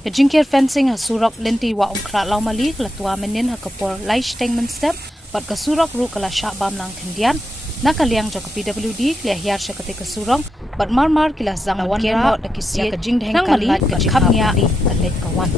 Kajingkir fencing ha surok lenti wa ongkra laumali latua menin ha kapor lai statement step bat ka surok ru kala syabam nang kendian nakaliang jok PWD klia hiar syakate ka surong bat marmar kila zang wan ra da kisia kajing dheng kali ka khamnya kalet kawan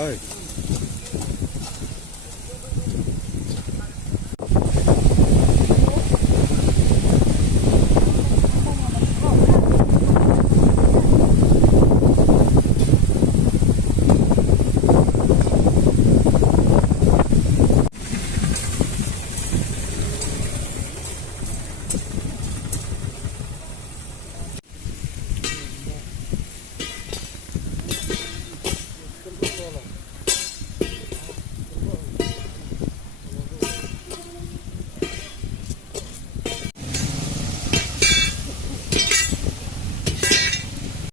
Ơi